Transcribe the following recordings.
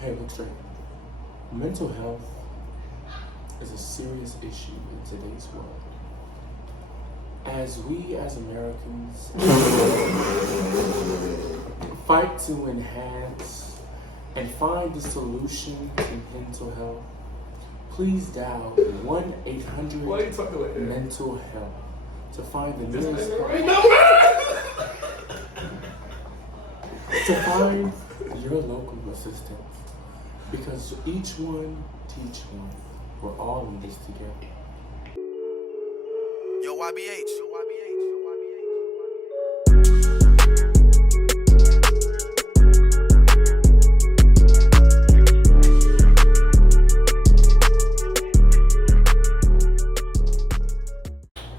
Hey, look straight. Mental health is a serious issue in today's world. As we as Americans fight to enhance and find the solution to mental health, please dial 1-800 mental health to find the nearest to find your local assistance. Because each one teach one. We're all in this together. Yo, YBH.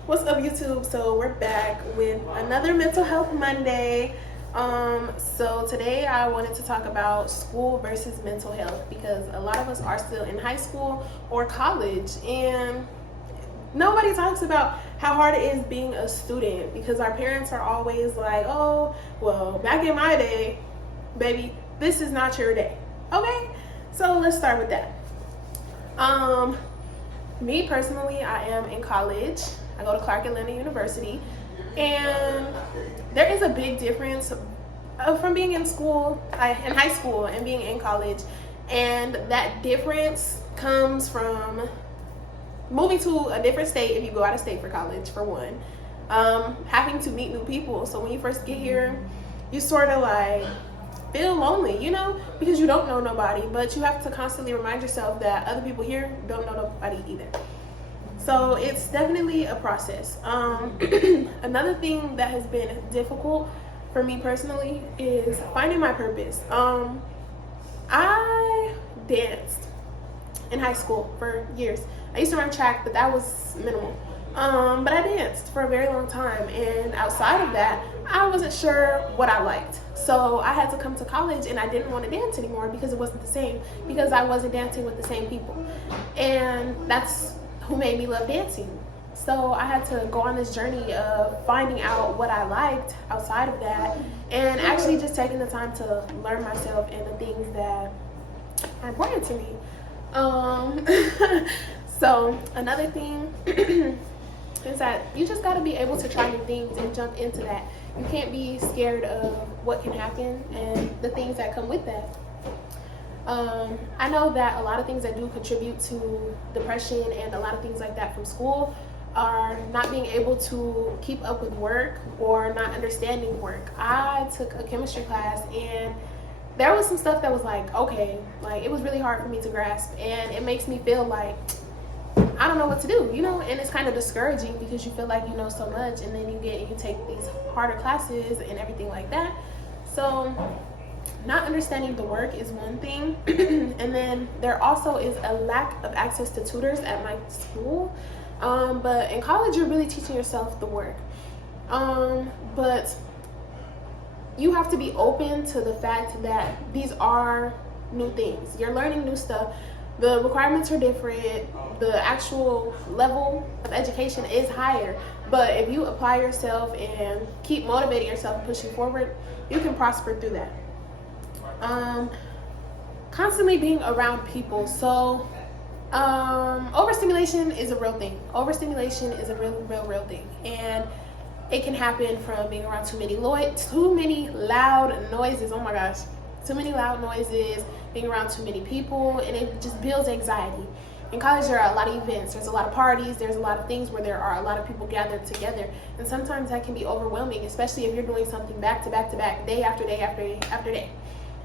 What's up, YouTube? So we're back with another Mental Health Monday. So today I wanted to talk about school versus mental health, because a lot of us are still in high school or college and nobody talks about how hard it is being a student, because our parents are always like, oh, well, back in my day, baby, this is not your day. Okay, so let's start with that. Me personally, I am in college. I go to Clark Atlanta University, and there is a big difference from being in school, in high school, and being in college. And that difference comes from moving to a different state if you go out of state for college, for one. Having to meet new people. So when you first get here, you sort of like feel lonely, you know, because you don't know nobody, but you have to constantly remind yourself that other people here don't know nobody either. So it's definitely a process. Another thing that has been difficult for me personally is finding my purpose. I danced in high school for years. I used to run track, but that was minimal. But I danced for a very long time, and outside of that, I wasn't sure what I liked. So I had to come to college, and I didn't want to dance anymore because it wasn't the same, because I wasn't dancing with the same people. And that's who made me love dancing. So I had to go on this journey of finding out what I liked outside of that, and actually just taking the time to learn myself and the things that are important to me. So another thing is that you just got to be able to try new things and jump into that. You can't be scared of what can happen and the things that come with that. I know that a lot of things that do contribute to depression and a lot of things like that from school are not being able to keep up with work or not understanding work. I took a chemistry class, and there was some stuff that was like, okay, like it was really hard for me to grasp, and it makes me feel like I don't know what to do, you know, and it's kind of discouraging because you feel like you know so much, and then you take these harder classes and everything like that. So not understanding the work is one thing. And then there also is a lack of access to tutors at my school. But in college, you're really teaching yourself the work. But you have to be open to the fact that these are new things. You're learning new stuff. The requirements are different. The actual level of education is higher. But if you apply yourself and keep motivating yourself and pushing forward, you can prosper through that. Constantly being around people. So overstimulation is a real thing. Overstimulation is a real thing, and it can happen from being around too many loud noises. Oh my gosh, too many loud noises, being around too many people, and it just builds anxiety. In college, there are a lot of events, there's a lot of parties, there's a lot of things where there are a lot of people gathered together, and sometimes that can be overwhelming, especially if you're doing something back to back to back, day after day after day after day.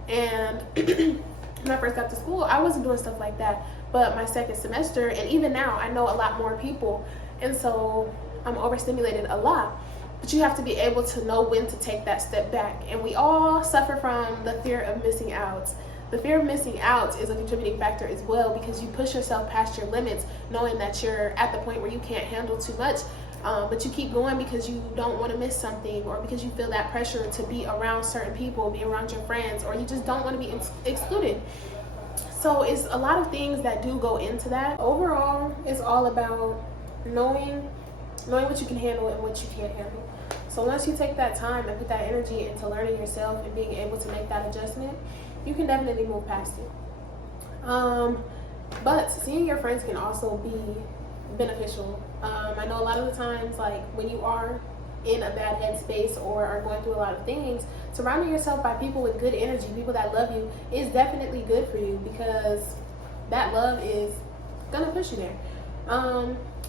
And when I first got to school, I wasn't doing stuff like that, but my second semester, and even now, I know a lot more people, and so I'm overstimulated a lot. But you have to be able to know when to take that step back, and we all suffer from the fear of missing out. The fear of missing out is a contributing factor as well, because you push yourself past your limits, knowing that you're at the point where you can't handle too much, but you keep going because you don't want to miss something, or because you feel that pressure to be around certain people, be around your friends, or you just don't want to be excluded. So it's a lot of things that do go into that. Overall, it's all about knowing what you can handle and what you can't handle. So once you take that time and put that energy into learning yourself and being able to make that adjustment, you can definitely move past it. But seeing your friends can also be beneficial. I know a lot of the times, like when you are in a bad headspace or are going through a lot of things, surrounding yourself by people with good energy, people that love you, is definitely good for you, because that love is gonna push you there.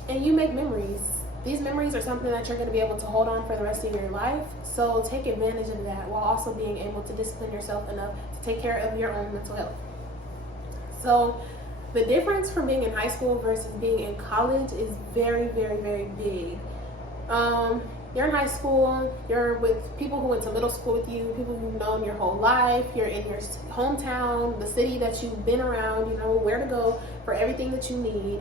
And you make memories. These memories are something that you're going to be able to hold on for the rest of your life. So take advantage of that while also being able to discipline yourself enough to take care of your own mental health. So the difference from being in high school versus being in college is very, very, very big. You're in high school, you're with people who went to middle school with you, people you've known your whole life, you're in your hometown, the city that you've been around, you know where to go for everything that you need.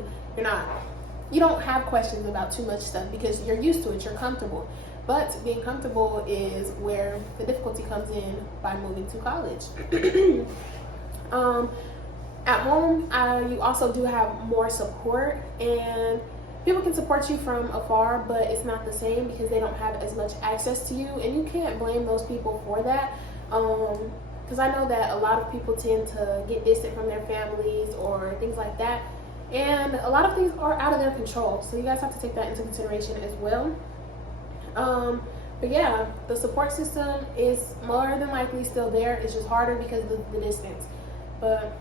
You don't have questions about too much stuff because you're used to it, you're comfortable. But being comfortable is where the difficulty comes in by moving to college. At home, you also do have more support, and people can support you from afar, but it's not the same because they don't have as much access to you, and you can't blame those people for that. Because I know that a lot of people tend to get distant from their families or things like that. And a lot of things are out of their control, so you guys have to take that into consideration as well. But yeah, the support system is more than likely still there. It's just harder because of the distance. But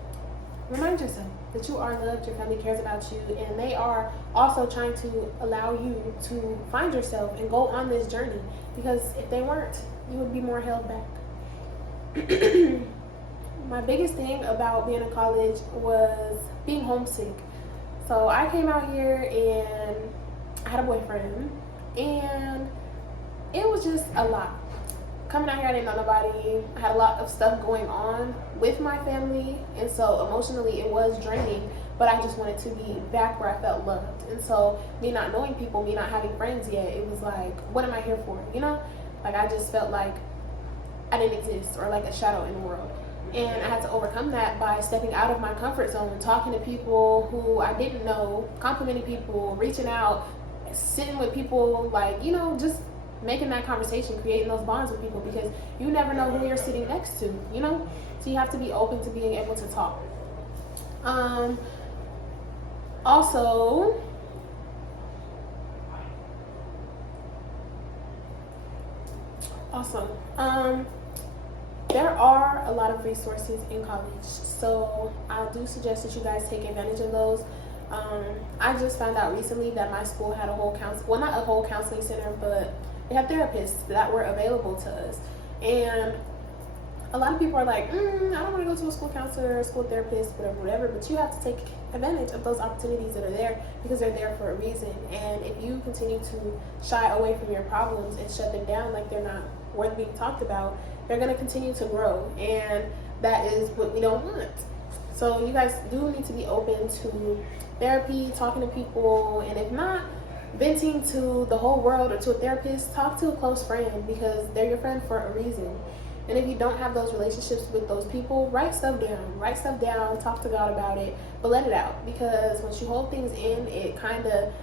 remind yourself that you are loved, your family cares about you, and they are also trying to allow you to find yourself and go on this journey. Because if they weren't, you would be more held back. My biggest thing about being in college was being homesick. So I came out here and I had a boyfriend, and it was just a lot. Coming out here, I didn't know nobody. I had a lot of stuff going on with my family, and so emotionally it was draining, but I just wanted to be back where I felt loved. And so me not knowing people, me not having friends yet, it was like, what am I here for? Like I just felt like I didn't exist, or like a shadow in the world. And I had to overcome that by stepping out of my comfort zone, talking to people who I didn't know, complimenting people, reaching out, sitting with people, like, just making that conversation, creating those bonds with people, because you never know who you're sitting next to, So you have to be open to being able to talk. Also, there are a lot of resources in college, so I do suggest that you guys take advantage of those. I just found out recently that my school had a whole not a whole counseling center, but they have therapists that were available to us. And a lot of people are like, I don't want to go to a school counselor, a school therapist, whatever, but you have to take advantage of those opportunities that are there because they're there for a reason. And if you continue to shy away from your problems and shut them down like they're not worth being talked about, they're going to continue to grow, and that is what we don't want. So you guys do need to be open to therapy, talking to people, and if not venting to the whole world or to a therapist, talk to a close friend, because they're your friend for a reason. And if you don't have those relationships with those people, write stuff down, talk to God about it, but let it out, because once you hold things in, it kind of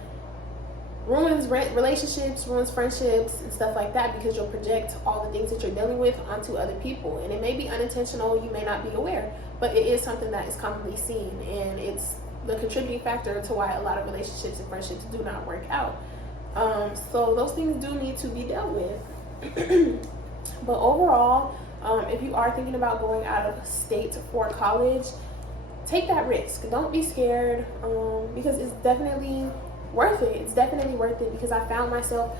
ruins relationships, ruins friendships and stuff like that, because you'll project all the things that you're dealing with onto other people. And it may be unintentional, you may not be aware, but it is something that is commonly seen, and it's the contributing factor to why a lot of relationships and friendships do not work out. So those things do need to be dealt with. But overall, if you are thinking about going out of state for college, take that risk. Don't be scared, because it's definitely worth it. It's definitely worth it, because I found myself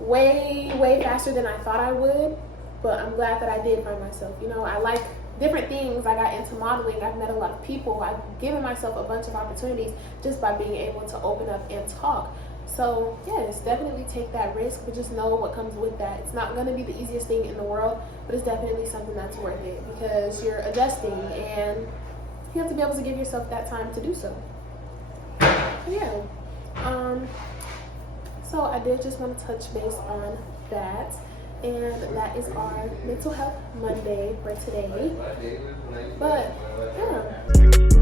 way faster than I thought I would. But I'm glad that I did find myself. I like different things. I got into modeling. I've met a lot of people. I've given myself a bunch of opportunities just by being able to open up and talk. So yes, definitely take that risk, but just know what comes with that. It's not going to be the easiest thing in the world, but it's definitely something that's worth it, because you're adjusting and you have to be able to give yourself that time to do so. Yeah. So I did just want to touch base on that. And that is our Mental Health Monday for today. But yeah.